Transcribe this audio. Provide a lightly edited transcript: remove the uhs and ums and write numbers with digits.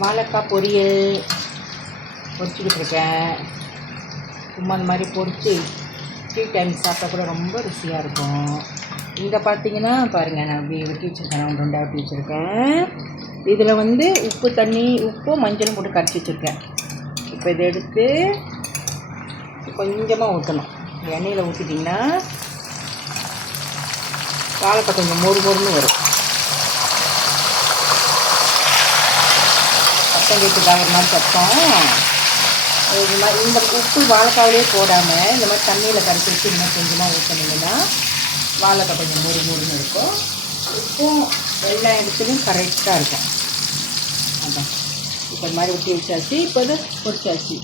வாழைக்காய் பொரியல் பொரிச்சிக்கிட்டு இருக்கேன். சும்மா அந்த மாதிரி பொரித்து டீ டைம் சாப்பிட்டா கூட ரொம்ப ருசியாக இருக்கும். இங்கே பார்த்தீங்கன்னா பாருங்கள், நான் அப்படி வெட்டி வச்சுருக்கேன். நான் ரெண்டாக வெட்டி வச்சுருக்கேன். இதில் வந்து உப்பும் மஞ்சளும் போட்டு கரைச்சி வச்சுருக்கேன். இப்போ இதை எடுத்து கொஞ்சமாக ஊற்றணும். எண்ணெயில் ஊற்றிட்டிங்கன்னா வாழைக்காய் கொஞ்சம் மொறுன்னு வரும். சத்தம் கேட்டுக்காக ஒரு மாதிரி சத்தம். இது மாதிரி இந்த உப்பு வாழைக்காவிலே போடாமல் இந்த மாதிரி தண்ணியில் கரைச்சி வச்சு இந்த மாதிரி கொஞ்சமாக ஊற்றினீங்கன்னா வாழைக்காய் கொஞ்சம் மொறுன்னு இருக்கும். உப்பும் எல்லா இடத்துலையும் கரெக்டாக இருக்கும். அதான் இப்போ இந்த மாதிரி ஊற்றி வச்சாச்சு. இப்போ இது பொரிச்சாச்சு.